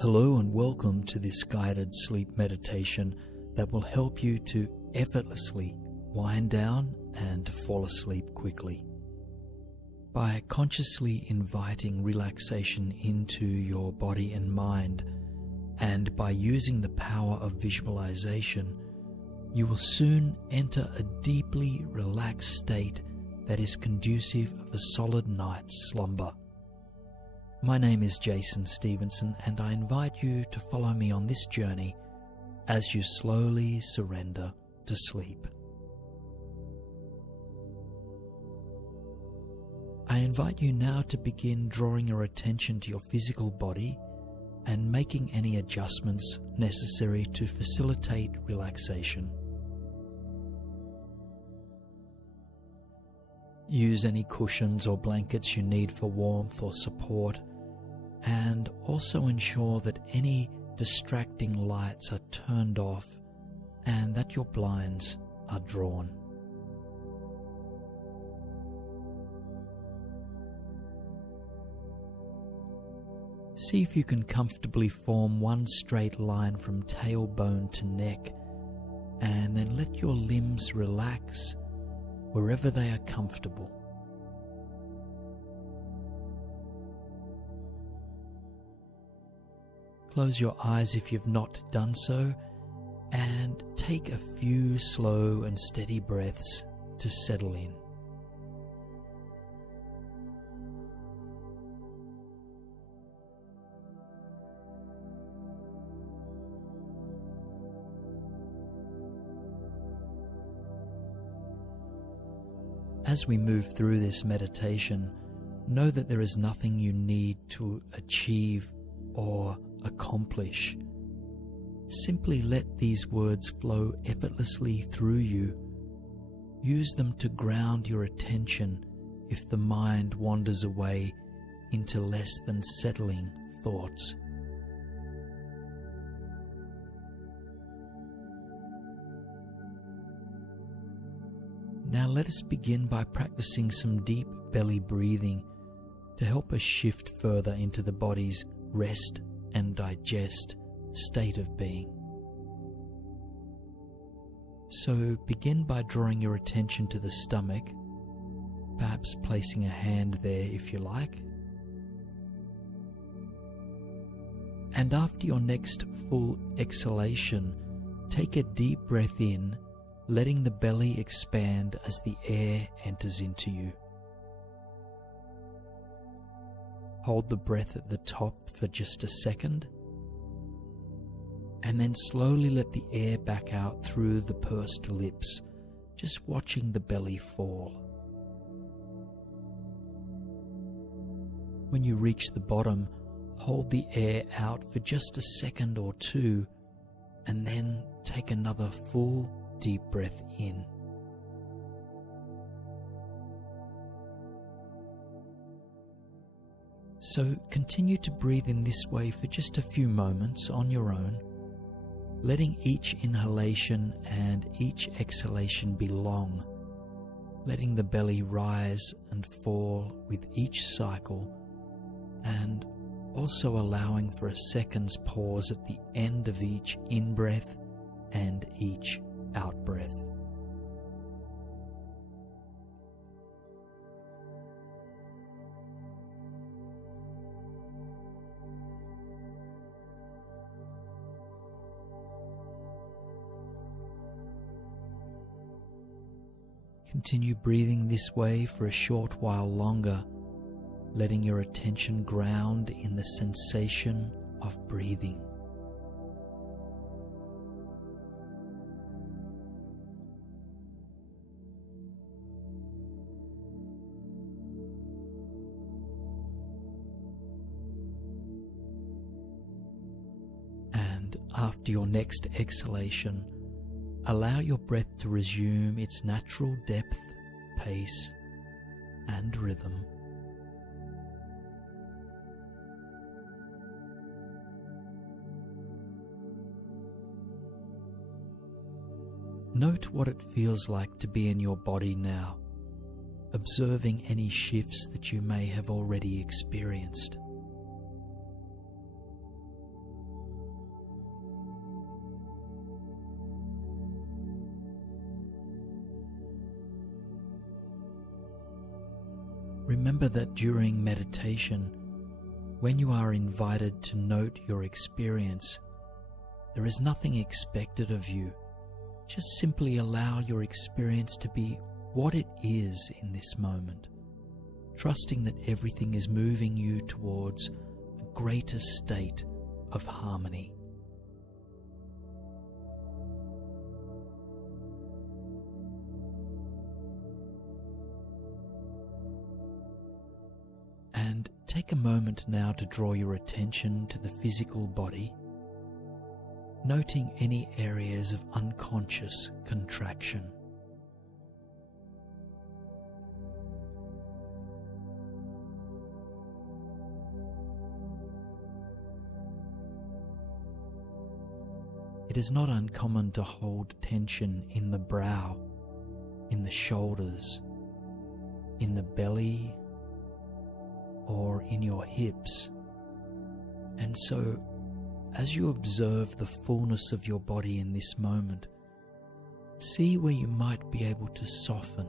Hello and welcome to this guided sleep meditation that will help you to effortlessly wind down and fall asleep quickly. By consciously inviting relaxation into your body and mind, and by using the power of visualization, you will soon enter a deeply relaxed state that is conducive of a solid night's slumber. My name is Stephenson, and I invite you to follow me on this journey as you slowly surrender to sleep. I invite you now to begin drawing your attention to your physical body and making any adjustments necessary to facilitate relaxation. Use any cushions or blankets you need for warmth or support, and also ensure that any distracting lights are turned off and that your blinds are drawn. See if you can comfortably form one straight line from tailbone to neck, and then let your limbs relax wherever they are comfortable. Close your eyes if you've not done so, and take a few slow and steady breaths to settle in. As we move through this meditation, know that there is nothing you need to achieve or accomplish. Simply let these words flow effortlessly through you. Use them to ground your attention if the mind wanders away into less than settling thoughts. Now let us begin by practicing some deep belly breathing to help us shift further into the body's rest and digest state of being. So begin by drawing your attention to the stomach, perhaps placing a hand there if you like. And after your next full exhalation, take a deep breath in, letting the belly expand as the air enters into you. Hold the breath at the top for just a second, and then slowly let the air back out through the pursed lips, just watching the belly fall. When you reach the bottom, hold the air out for just a second or two, and then take another full deep breath in. So continue to breathe in this way for just a few moments on your own, letting each inhalation and each exhalation be long, letting the belly rise and fall with each cycle, and also allowing for a second's pause at the end of each in-breath and each out-breath. Continue breathing this way for a short while longer, letting your attention ground in the sensation of breathing. And after your next exhalation, allow your breath to resume its natural depth, pace, and rhythm. Note what it feels like to be in your body now, observing any shifts that you may have already experienced. remember that during meditation, when you are invited to note your experience, there is nothing expected of you. Just simply allow your experience to be what it is in this moment, trusting that everything is moving you towards a greater state of harmony. And take a moment now to draw your attention to the physical body, noting any areas of unconscious contraction. It is not uncommon to hold tension in the brow, in the shoulders, in the belly, or in your hips. And so, as you observe the fullness of your body in this moment, see where you might be able to soften,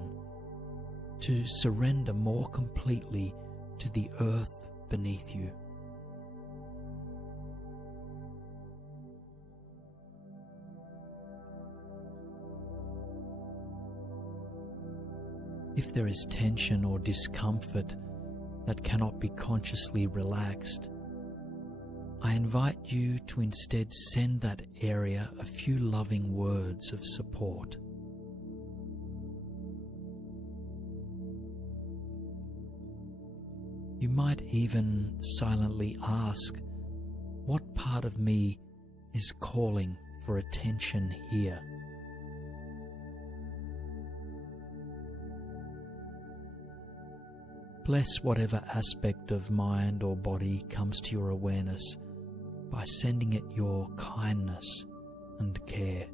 to surrender more completely to the earth beneath you. If there is tension or discomfort that cannot be consciously relaxed, I invite you to instead send that area a few loving words of support. You might even silently ask, what part of me is calling for attention here? Bless whatever aspect of mind or body comes to your awareness by sending it your kindness and care.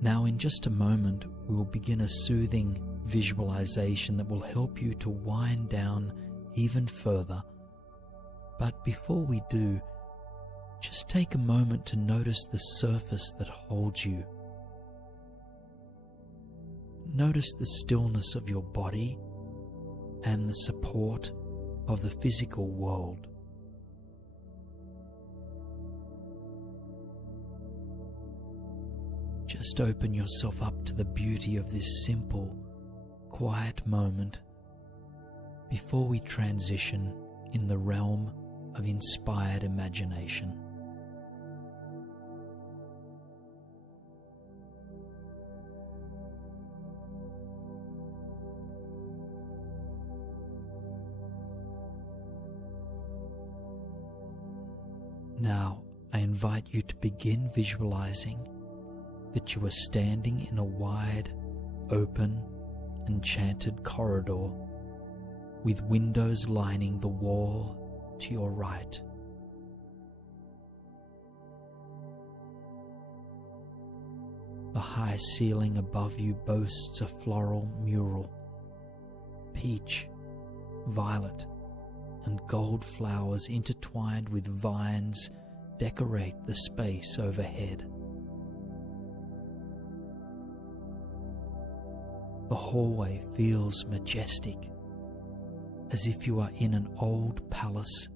Now, in just a moment, we will begin a soothing visualization that will help you to wind down even further. But before we do, just take a moment to notice the surface that holds you. Notice the stillness of your body and the support of the physical world. Just open yourself up to the beauty of this simple, quiet moment before we transition in the realm of inspired imagination. Now, I invite you to begin visualizing that you are standing in a wide, open, enchanted corridor with windows lining the wall to your right. The high ceiling above you boasts a floral mural. Peach, violet, and gold flowers intertwined with vines decorate the space overhead. The hallway feels majestic, as if you are in an old palace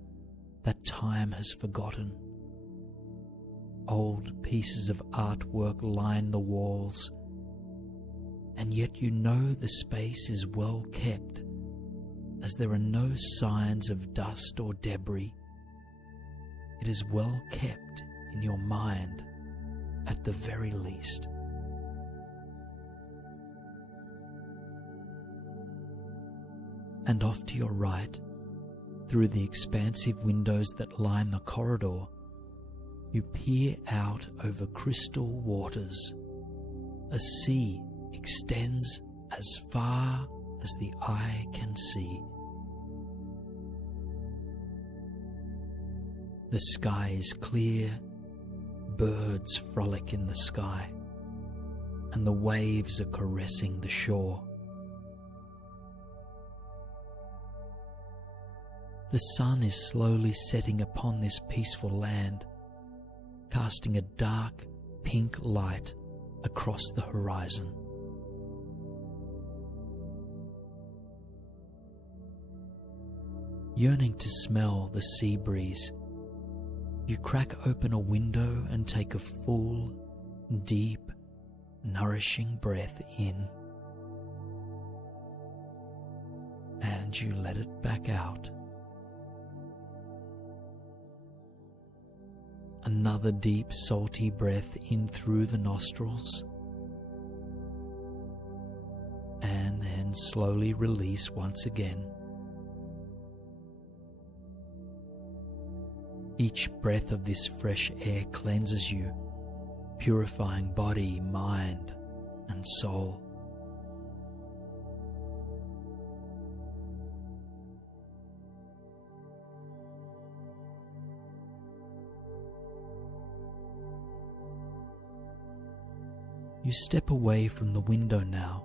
that time has forgotten. Old pieces of artwork line the walls, and yet you know the space is well kept, as there are no signs of dust or debris. It is well kept in your mind, at the very least. And off to your right, through the expansive windows that line the corridor, you peer out over crystal waters. A sea extends as far as the eye can see. The sky is clear, birds frolic in the sky, and the waves are caressing the shore. The sun is slowly setting upon this peaceful land, casting a dark pink light across the horizon. Yearning to smell the sea breeze, you crack open a window and take a full, deep, nourishing breath in. And you let it back out. Another deep, salty breath in through the nostrils, and then slowly release once again. Each breath of this fresh air cleanses you, purifying body, mind, and soul. You step away from the window now,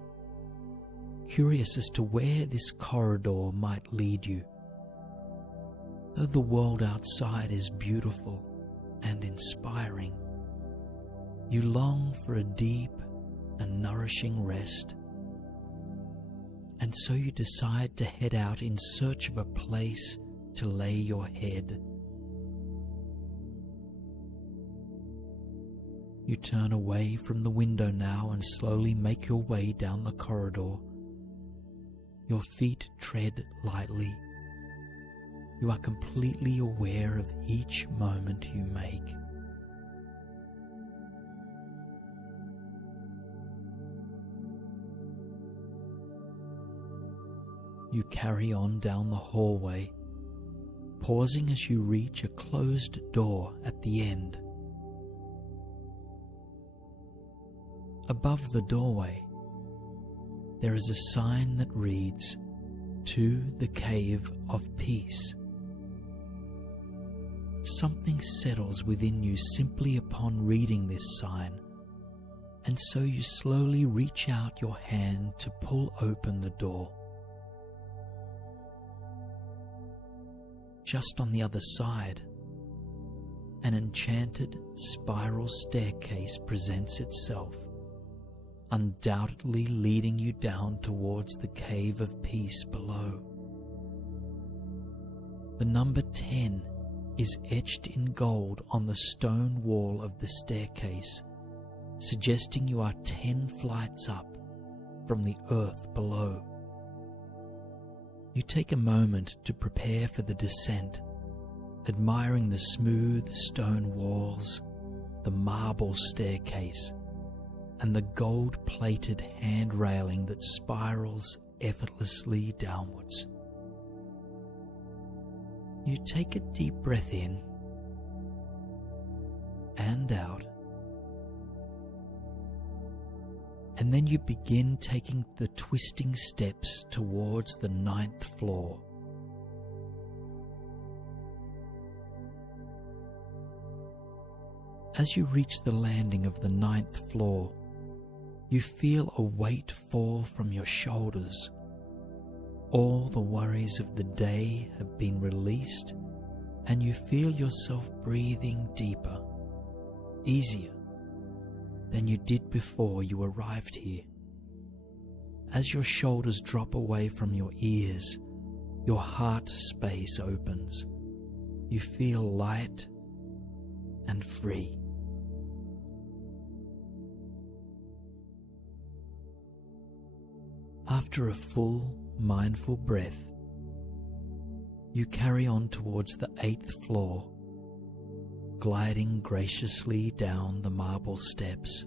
curious as to where this corridor might lead you. Though the world outside is beautiful and inspiring, you long for a deep and nourishing rest, and so you decide to head out in search of a place to lay your head. You turn away from the window now and slowly make your way down the corridor. Your feet tread lightly. You are completely aware of each moment you make. You carry on down the hallway, pausing as you reach a closed door at the end. Above the doorway, there is a sign that reads, "To the Cave of Peace." Something settles within you simply upon reading this sign, and so you slowly reach out your hand to pull open the door. Just on the other side, an enchanted spiral staircase presents itself, undoubtedly leading you down towards the Cave of Peace below. The number 10 is etched in gold on the stone wall of the staircase, suggesting you are 10 flights up from the earth below. You take a moment to prepare for the descent, admiring the smooth stone walls, the marble staircase, and the gold-plated hand railing that spirals effortlessly downwards. You take a deep breath in and out, and then you begin taking the twisting steps towards the 9th floor. As you reach the landing of the 9th floor, you feel a weight fall from your shoulders. All the worries of the day have been released, and you feel yourself breathing deeper, easier than you did before you arrived here. As your shoulders drop away from your ears, your heart space opens. You feel light and free. After a full, mindful breath, you carry on towards the 8th floor, gliding graciously down the marble steps.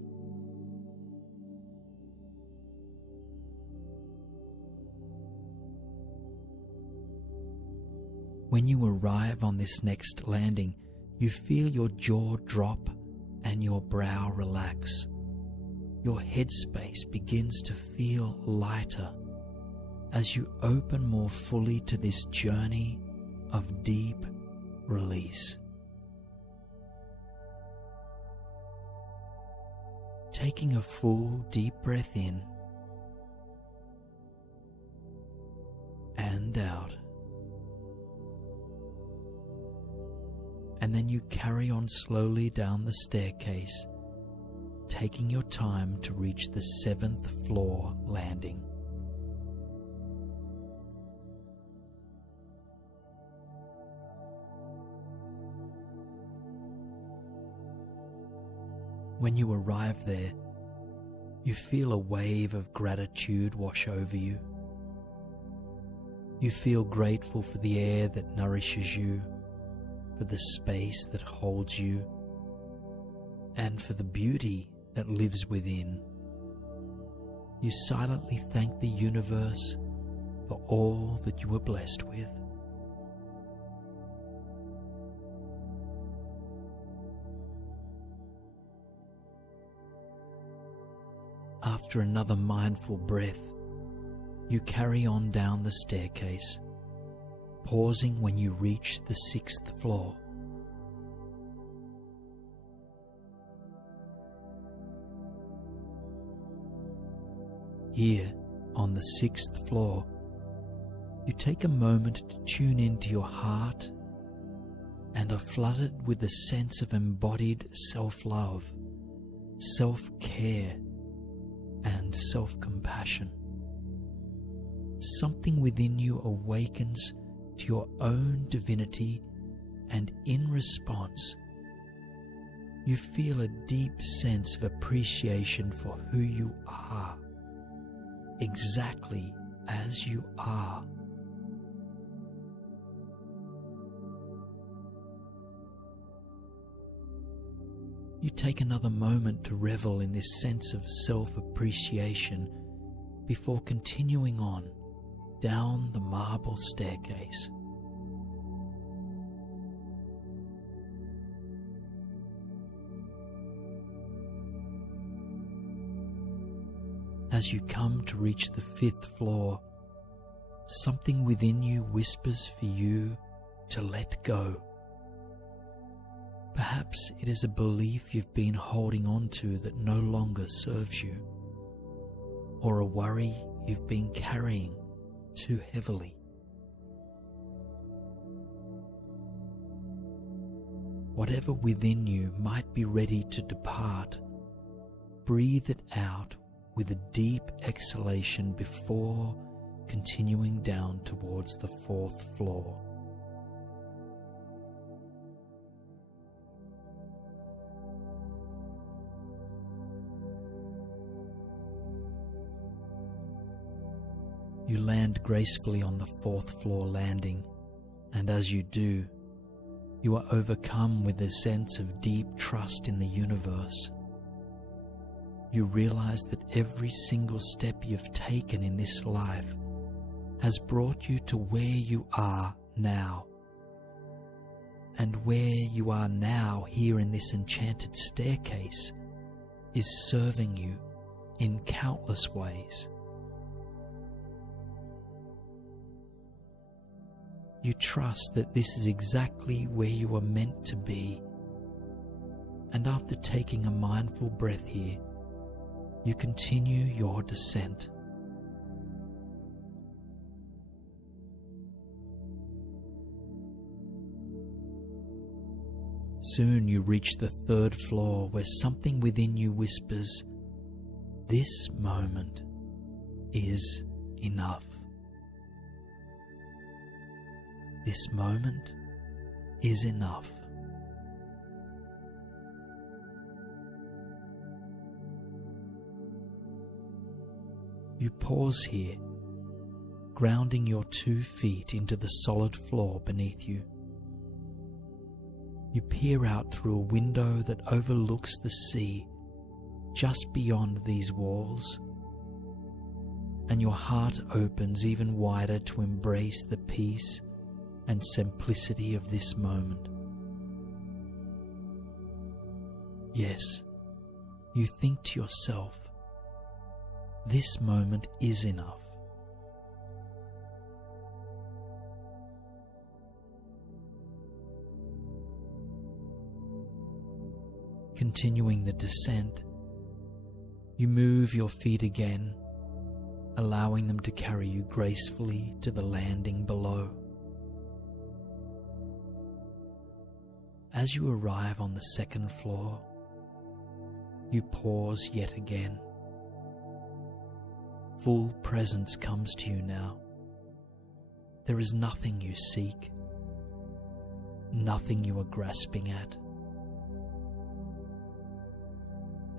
When you arrive on this next landing, you feel your jaw drop and your brow relax. Your headspace begins to feel lighter as you open more fully to this journey of deep release. Taking a full, deep breath in and out, you carry on slowly down the staircase, taking your time to reach the 7th floor landing. When you arrive there, you feel a wave of gratitude wash over you. You feel grateful for the air that nourishes you, for the space that holds you, and for the beauty that lives within. You silently thank the universe for all that you were blessed with. After another mindful breath, you carry on down the staircase, pausing when you reach the 6th floor. Here, on the 6th floor, you take a moment to tune into your heart and are flooded with a sense of embodied self-love, self-care, and self-compassion. Something within you awakens to your own divinity, and in response, you feel a deep sense of appreciation for who you are, exactly as you are. You take another moment to revel in this sense of self-appreciation before continuing on down the marble staircase. As you come to reach the 5th floor, something within you whispers for you to let go. Perhaps it is a belief you've been holding on to that no longer serves you, or a worry you've been carrying too heavily. Whatever within you might be ready to depart, breathe it out with a deep exhalation before continuing down towards the 4th floor. You land gracefully on the 4th floor landing, and as you do, you are overcome with a sense of deep trust in the universe. You realize that every single step you've taken in this life has brought you to where you are now. And where you are now here in this enchanted staircase is serving you in countless ways. You trust that this is exactly where you are meant to be. And after taking a mindful breath here, you continue your descent. Soon you reach the 3rd floor, where something within you whispers, "This moment is enough. This moment is enough." You pause here, grounding your 2 feet into the solid floor beneath you. You peer out through a window that overlooks the sea just beyond these walls, and your heart opens even wider to embrace the peace and simplicity of this moment. Yes, you think to yourself, this moment is enough. Continuing the descent, you move your feet again, allowing them to carry you gracefully to the landing below. as you arrive on the second floor, you pause yet again. Full presence comes to you now. There is nothing you seek, nothing you are grasping at.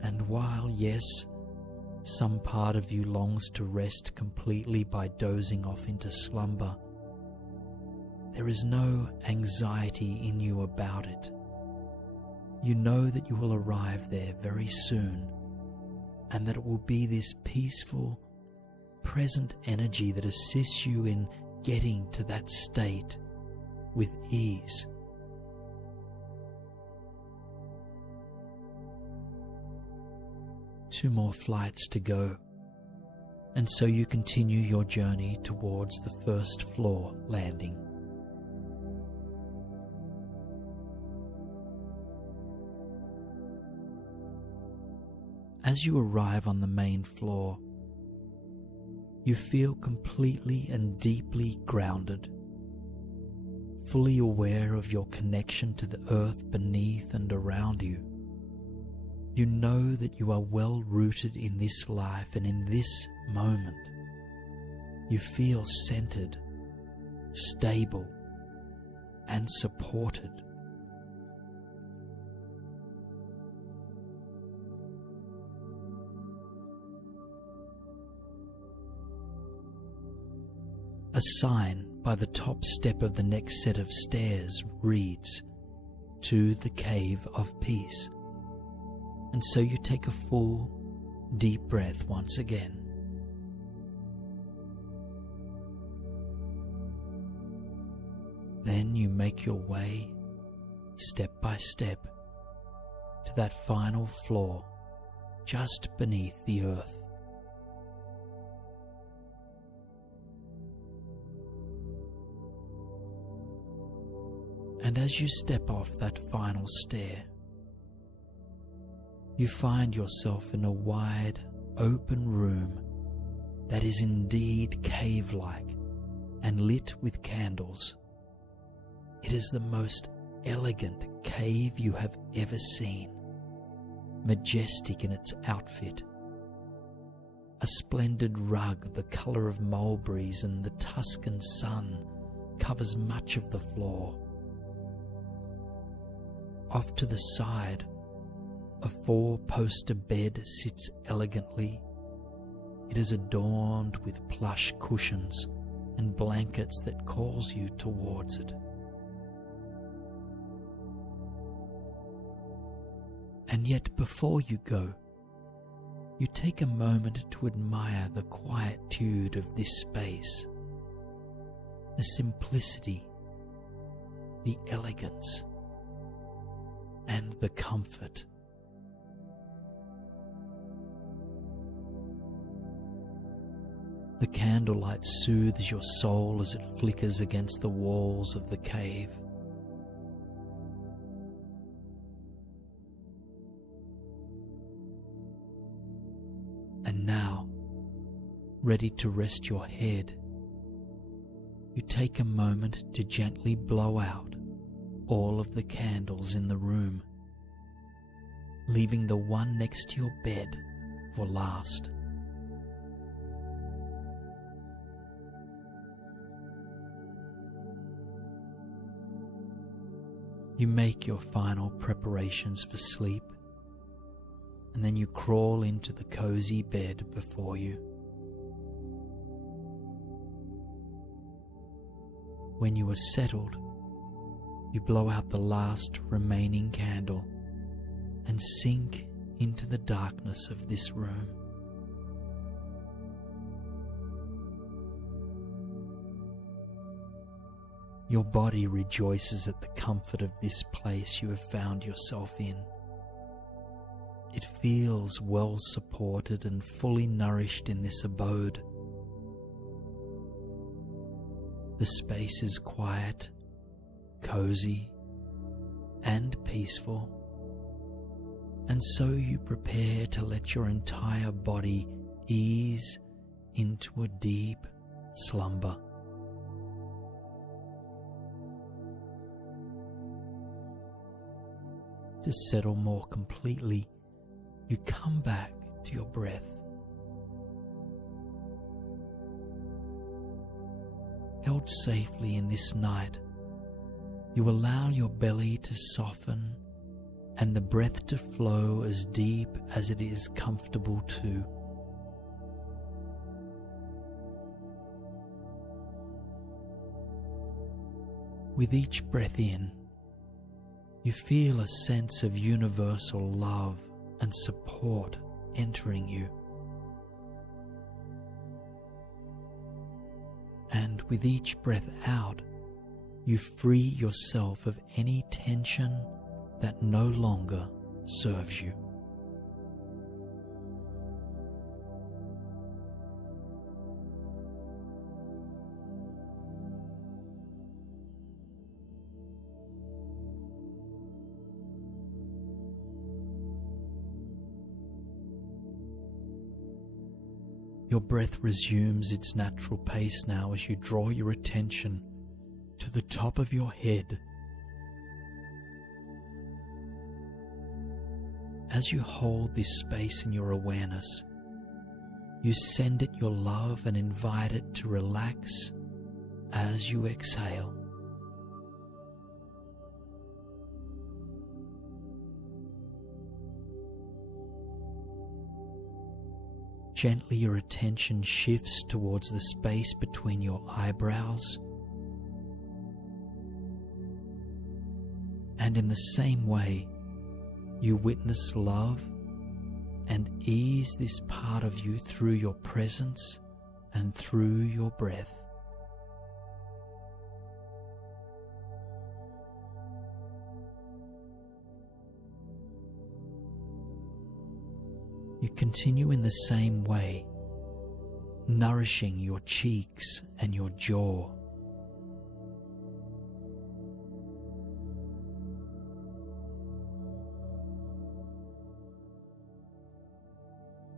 And while, yes, some part of you longs to rest completely by dozing off into slumber, there is no anxiety in you about it. You know that you will arrive there very soon, and that it will be this peaceful, present energy that assists you in getting to that state with ease. Two more flights to go, and so you continue your journey towards the first floor landing. As you arrive on the main floor, you feel completely and deeply grounded, fully aware of your connection to the earth beneath and around you. You know that you are well rooted in this life and in this moment. You feel centered, stable, and supported. A sign by the top step of the next set of stairs reads, "To the Cave of Peace." And so you take a full, deep breath once again. Then you make your way, step by step, to that final floor just beneath the earth. And as you step off that final stair, you find yourself in a wide, open room that is indeed cave-like and lit with candles. It is the most elegant cave you have ever seen, majestic in its outfit. A splendid rug the colour of mulberries and the Tuscan sun covers much of the floor. Off to the side, a 4-poster bed sits elegantly. It is adorned with plush cushions and blankets that calls you towards it. And yet before you go, you take a moment to admire the quietude of this space, the simplicity, the elegance, and the comfort. The candlelight soothes your soul as it flickers against the walls of the cave. And now, ready to rest your head, you take a moment to gently blow out all of the candles in the room, leaving the one next to your bed for last. You make your final preparations for sleep, and then you crawl into the cozy bed before you. When you are settled, you blow out the last remaining candle and sink into the darkness of this room. Your body rejoices at the comfort of this place you have found yourself in. It feels well supported and fully nourished in this abode. The space is quiet, cozy, and peaceful, and so you prepare to let your entire body ease into a deep slumber. to settle more completely, you come back to your breath. Held safely in this night, you allow your belly to soften and the breath to flow as deep as it is comfortable to. With each breath in, you feel a sense of universal love and support entering you. And with each breath out, you free yourself of any tension that no longer serves you. Your breath resumes its natural pace now as you draw your attention to the top of your head. As you hold this space in your awareness, you send it your love and invite it to relax as you exhale. Gently your attention shifts towards the space between your eyebrows, and in the same way, you witness love and ease this part of you through your presence and through your breath. You continue in the same way, nourishing your cheeks and your jaw.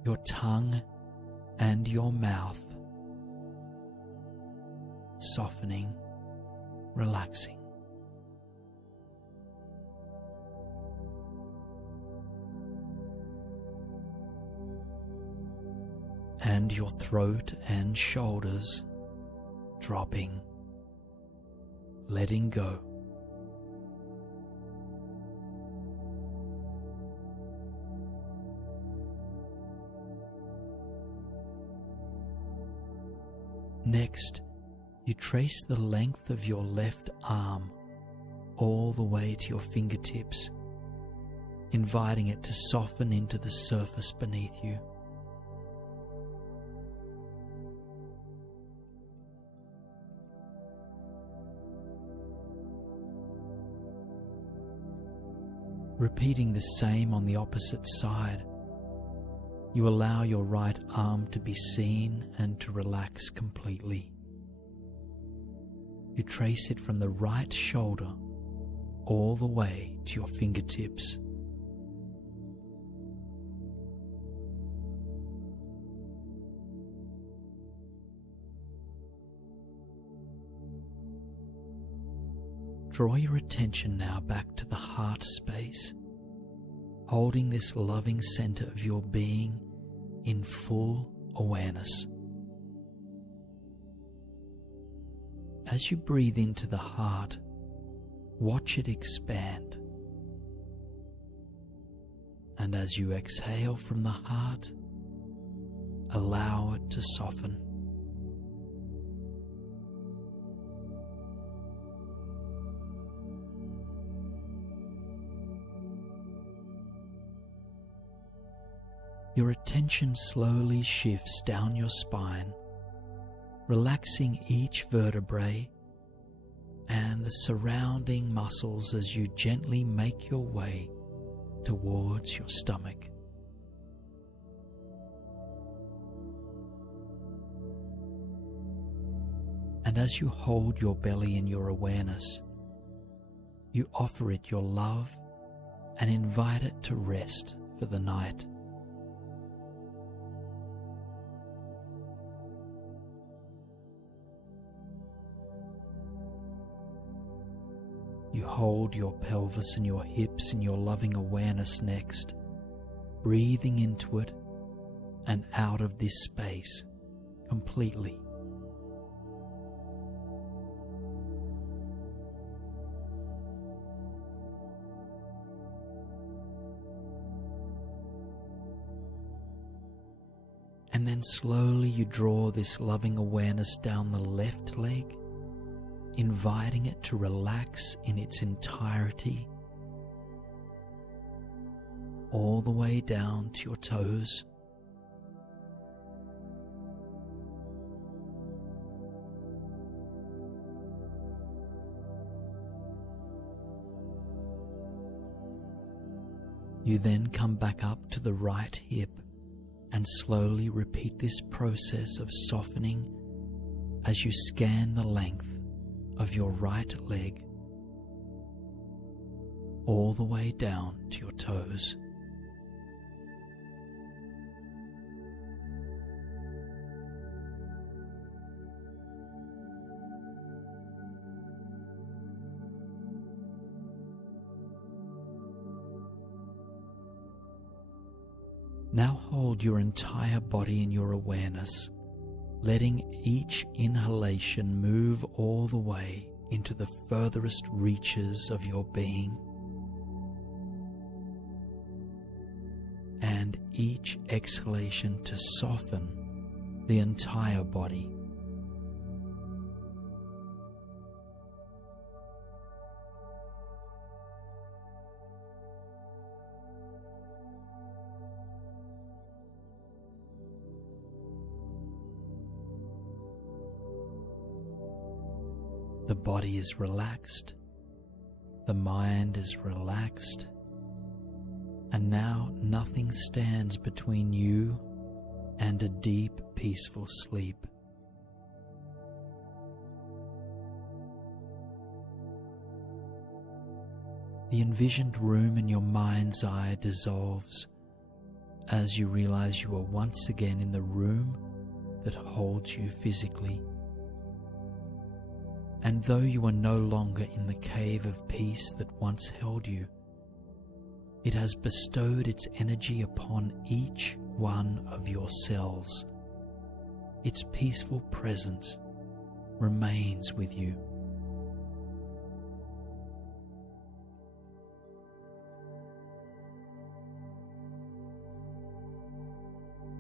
Your tongue and your mouth, softening, relaxing. And your throat and shoulders dropping, letting go. Next, you trace the length of your left arm all the way to your fingertips, inviting it to soften into the surface beneath you. Repeating the same on the opposite side, you allow your right arm to be seen and to relax completely. You trace it from the right shoulder all the way to your fingertips. Draw your attention now back to the heart space, holding this loving center of your being in full awareness. As you breathe into the heart, watch it expand. And as you exhale from the heart, allow it to soften. Your attention slowly shifts down your spine, relaxing each vertebrae and the surrounding muscles as you gently make your way towards your stomach. And as you hold your belly in your awareness, you offer it your love and invite it to rest for the night. You hold your pelvis and your hips in your loving awareness next, breathing into it and out of this space completely. And then slowly you draw this loving awareness down the left leg, inviting it to relax in its entirety, all the way down to your toes. You then come back up to the right hip and slowly repeat this process of softening as you scan the length of your right leg all the way down to your toes. Now hold your entire body in your awareness, letting each inhalation move all the way into the furthest reaches of your being, and each exhalation to soften the entire body. The body is relaxed, the mind is relaxed, and now nothing stands between you and a deep, peaceful sleep. The envisioned room in your mind's eye dissolves as you realize you are once again in the room that holds you physically. And though you are no longer in the cave of peace that once held you, it has bestowed its energy upon each one of your cells. Its peaceful presence remains with you.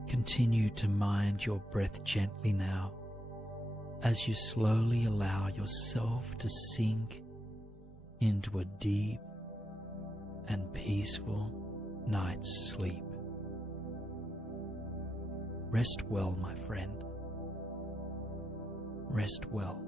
Continue to mind your breath gently now, as you slowly allow yourself to sink into a deep and peaceful night's sleep. Rest well, my friend. Rest well.